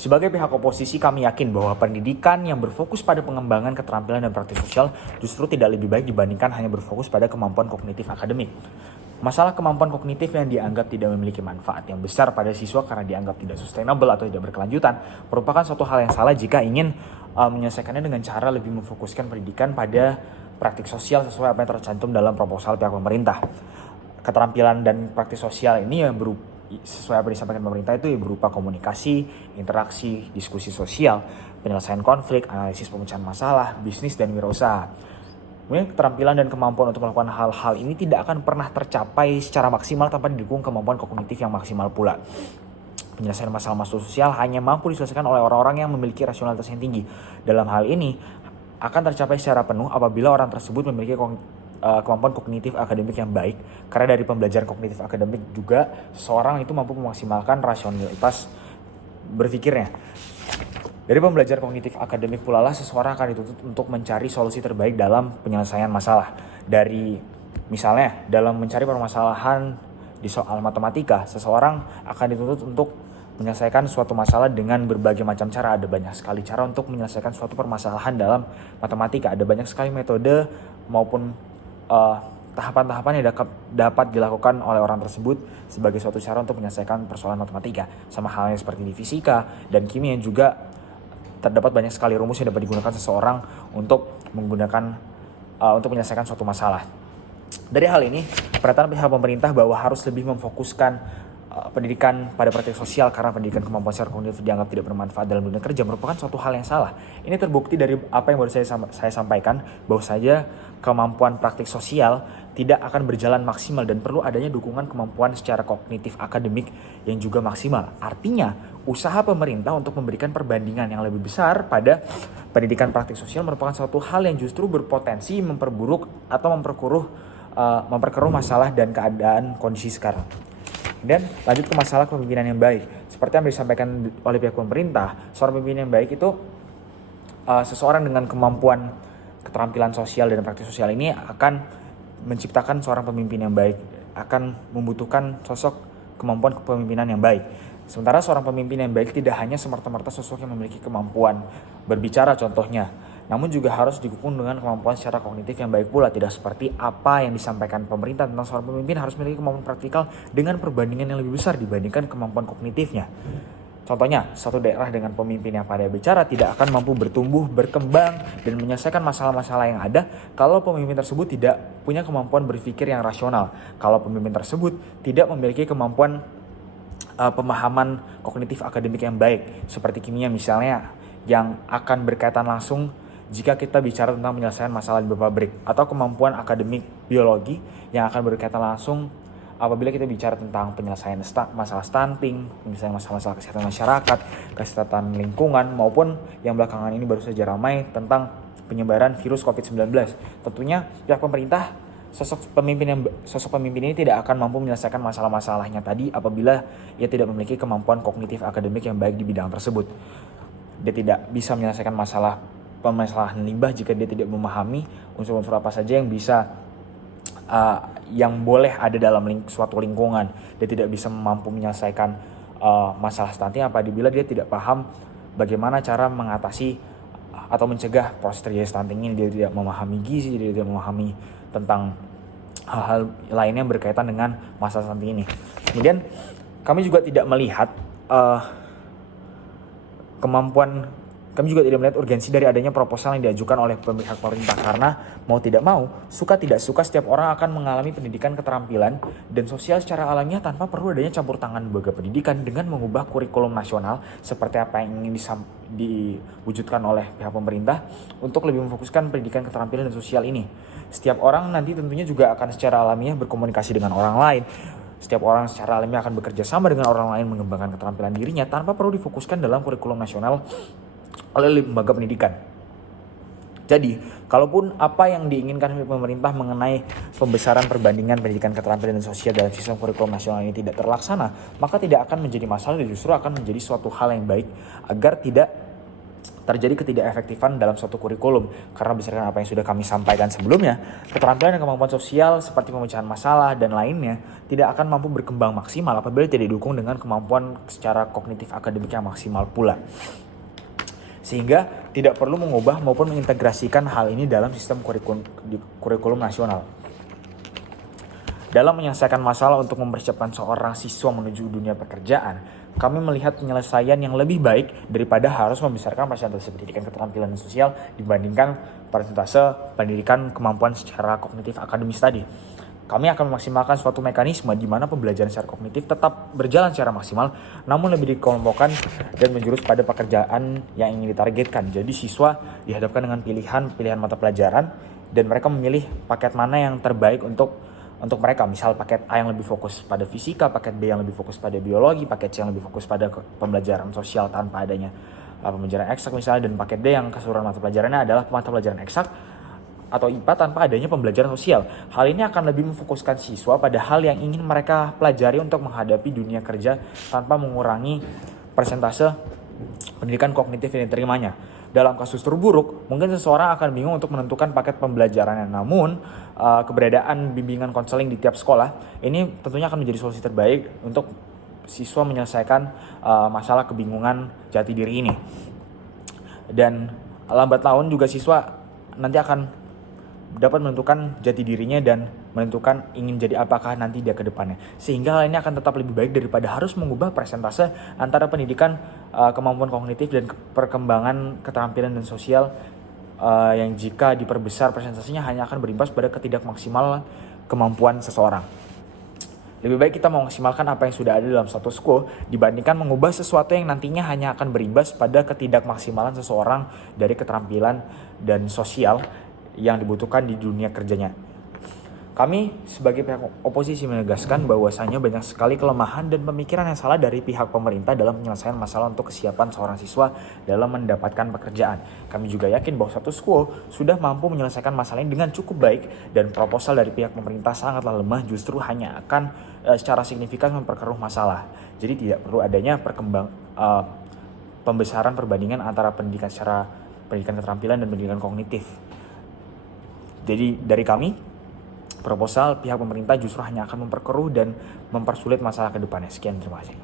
Sebagai pihak oposisi, kami yakin bahwa pendidikan yang berfokus pada pengembangan keterampilan dan praktik sosial justru tidak lebih baik dibandingkan hanya berfokus pada kemampuan kognitif akademik. Masalah kemampuan kognitif yang dianggap tidak memiliki manfaat yang besar pada siswa karena dianggap tidak sustainable atau tidak berkelanjutan merupakan suatu hal yang salah jika ingin menyelesaikannya dengan cara lebih memfokuskan pendidikan pada praktik sosial sesuai apa yang tercantum dalam proposal pihak pemerintah. Keterampilan dan praktik sosial ini yang sesuai apa yang disampaikan pemerintah itu berupa komunikasi, interaksi, diskusi sosial, penyelesaian konflik, analisis pemecahan masalah, bisnis, dan wirausaha. Kemudian keterampilan dan kemampuan untuk melakukan hal-hal ini tidak akan pernah tercapai secara maksimal tanpa didukung kemampuan kognitif yang maksimal pula. Penyelesaian masalah-masalah sosial hanya mampu diselesaikan oleh orang-orang yang memiliki rasionalitas yang tinggi. Dalam hal ini akan tercapai secara penuh apabila orang tersebut memiliki kemampuan kognitif akademik yang baik. Karena dari pembelajaran kognitif akademik juga seseorang itu mampu memaksimalkan rasionalitas berpikirnya. Dari pembelajaran kognitif akademik pula lah seseorang akan dituntut untuk mencari solusi terbaik dalam penyelesaian masalah. Dari misalnya dalam mencari permasalahan di soal matematika, seseorang akan dituntut untuk menyelesaikan suatu masalah dengan berbagai macam cara. Ada banyak sekali cara untuk menyelesaikan suatu permasalahan dalam matematika. Ada banyak sekali metode maupun tahapan-tahapan yang dapat dilakukan oleh orang tersebut sebagai suatu cara untuk menyelesaikan persoalan matematika. Sama halnya seperti di fisika dan kimia juga terdapat banyak sekali rumus yang dapat digunakan seseorang untuk untuk menyelesaikan suatu masalah. Dari hal ini, pernyataan pihak pemerintah bahwa harus lebih memfokuskan pendidikan pada praktik sosial karena pendidikan kemampuan secara kognitif dianggap tidak bermanfaat dalam dunia kerja merupakan suatu hal yang salah. Ini terbukti dari apa yang baru saya sampaikan, bahwa saja kemampuan praktik sosial tidak akan berjalan maksimal dan perlu adanya dukungan kemampuan secara kognitif akademik yang juga maksimal. Artinya, usaha pemerintah untuk memberikan perbandingan yang lebih besar pada pendidikan praktik sosial merupakan suatu hal yang justru berpotensi memperburuk atau memperkeruh masalah dan keadaan kondisi sekarang. Dan lanjut ke masalah kepemimpinan yang baik. Seperti yang disampaikan oleh pihak pemerintah, seorang pemimpin yang baik itu seseorang dengan kemampuan keterampilan sosial dan praktik sosial ini akan menciptakan seorang pemimpin yang baik, akan membutuhkan sosok kemampuan kepemimpinan yang baik. Sementara seorang pemimpin yang baik tidak hanya semerta-merta sosok yang memiliki kemampuan berbicara contohnya, namun juga harus didukung dengan kemampuan secara kognitif yang baik pula. Tidak seperti apa yang disampaikan pemerintah tentang seorang pemimpin harus memiliki kemampuan praktikal dengan perbandingan yang lebih besar dibandingkan kemampuan kognitifnya. Contohnya, suatu daerah dengan pemimpin yang pandai bicara tidak akan mampu bertumbuh, berkembang, dan menyelesaikan masalah-masalah yang ada kalau pemimpin tersebut tidak punya kemampuan berpikir yang rasional. Kalau pemimpin tersebut tidak memiliki kemampuan pemahaman kognitif akademik yang baik, seperti kimia misalnya, yang akan berkaitan langsung jika kita bicara tentang penyelesaian masalah di pabrik, atau kemampuan akademik biologi yang akan berkaitan langsung apabila kita bicara tentang penyelesaian masalah stunting, penyelesaian masalah kesehatan masyarakat, kesehatan lingkungan, maupun yang belakangan ini baru saja ramai tentang penyebaran virus COVID-19. Tentunya pihak pemerintah, sosok pemimpin ini tidak akan mampu menyelesaikan masalah-masalahnya tadi apabila ia tidak memiliki kemampuan kognitif akademik yang baik di bidang tersebut. Dia tidak bisa menyelesaikan permasalahan limbah jika dia tidak memahami unsur-unsur apa saja yang bisa yang boleh ada dalam suatu lingkungan. Dia tidak bisa mampu menyelesaikan masalah stunting apabila dia tidak paham bagaimana cara mengatasi atau mencegah proses terjadi stunting ini. Dia tidak memahami gizi, dia tidak memahami tentang hal-hal lainnya yang berkaitan dengan masalah stunting ini. Kemudian kami juga tidak melihat kami juga tidak melihat urgensi dari adanya proposal yang diajukan oleh pihak pemerintah karena mau tidak mau, suka tidak suka setiap orang akan mengalami pendidikan keterampilan dan sosial secara alamiah tanpa perlu adanya campur tangan lembaga pendidikan dengan mengubah kurikulum nasional seperti apa yang ingin diwujudkan oleh pihak pemerintah untuk lebih memfokuskan pendidikan keterampilan dan sosial ini. Setiap orang nanti tentunya juga akan secara alamiah berkomunikasi dengan orang lain. Setiap orang secara alamiah akan bekerja sama dengan orang lain mengembangkan keterampilan dirinya tanpa perlu difokuskan dalam kurikulum nasional oleh lembaga pendidikan. Jadi, kalaupun apa yang diinginkan oleh pemerintah mengenai pembesaran perbandingan pendidikan keterampilan dan sosial dalam sistem kurikulum nasional ini tidak terlaksana, maka tidak akan menjadi masalah dan justru akan menjadi suatu hal yang baik agar tidak terjadi ketidakefektifan dalam suatu kurikulum karena berdasarkan apa yang sudah kami sampaikan sebelumnya, keterampilan dan kemampuan sosial seperti pemecahan masalah dan lainnya tidak akan mampu berkembang maksimal apabila tidak didukung dengan kemampuan secara kognitif akademik yang maksimal pula. Sehingga tidak perlu mengubah maupun mengintegrasikan hal ini dalam sistem kurikulum nasional. Dalam menyelesaikan masalah untuk mempersiapkan seorang siswa menuju dunia pekerjaan, kami melihat penyelesaian yang lebih baik daripada harus membesarkan persentase pendidikan keterampilan sosial dibandingkan persentase pendidikan kemampuan secara kognitif akademis tadi. Kami akan memaksimalkan suatu mekanisme di mana pembelajaran secara kognitif tetap berjalan secara maksimal, namun lebih dikelompokkan dan menjurus pada pekerjaan yang ingin ditargetkan. Jadi siswa dihadapkan dengan pilihan mata pelajaran dan mereka memilih paket mana yang terbaik untuk mereka. Misal paket A yang lebih fokus pada fisika, paket B yang lebih fokus pada biologi, paket C yang lebih fokus pada pembelajaran sosial tanpa adanya pembelajaran eksak misalnya, dan paket D yang keseluruhan mata pelajarannya adalah mata pelajaran eksak atau IPA tanpa adanya pembelajaran sosial. Hal ini akan lebih memfokuskan siswa pada hal yang ingin mereka pelajari untuk menghadapi dunia kerja tanpa mengurangi persentase pendidikan kognitif yang diterimanya. Dalam kasus terburuk, mungkin seseorang akan bingung untuk menentukan paket pembelajarannya. Namun, keberadaan bimbingan konseling di tiap sekolah ini tentunya akan menjadi solusi terbaik untuk siswa menyelesaikan masalah kebingungan jati diri ini. Dan lambat laun juga siswa nanti akan dapat menentukan jati dirinya dan menentukan ingin jadi apakah nanti dia ke depannya. Sehingga hal ini akan tetap lebih baik daripada harus mengubah persentase antara pendidikan kemampuan kognitif dan perkembangan keterampilan dan sosial yang jika diperbesar persentasenya hanya akan berimbas pada ketidakmaksimalan kemampuan seseorang. Lebih baik kita memaksimalkan apa yang sudah ada dalam status quo dibandingkan mengubah sesuatu yang nantinya hanya akan berimbas pada ketidakmaksimalan seseorang dari keterampilan dan sosial yang dibutuhkan di dunia kerjanya. Kami sebagai pihak oposisi menegaskan bahwasanya banyak sekali kelemahan dan pemikiran yang salah dari pihak pemerintah dalam penyelesaian masalah untuk kesiapan seorang siswa dalam mendapatkan pekerjaan. Kami juga yakin bahwa status quo sudah mampu menyelesaikan masalah ini dengan cukup baik dan proposal dari pihak pemerintah sangatlah lemah, justru hanya akan secara signifikan memperkeruh masalah. Jadi tidak perlu adanya pembesaran perbandingan antara pendidikan keterampilan dan pendidikan kognitif. Jadi dari kami, proposal pihak pemerintah justru hanya akan memperkeruh dan mempersulit masalah ke depannya. Sekian, terima kasih.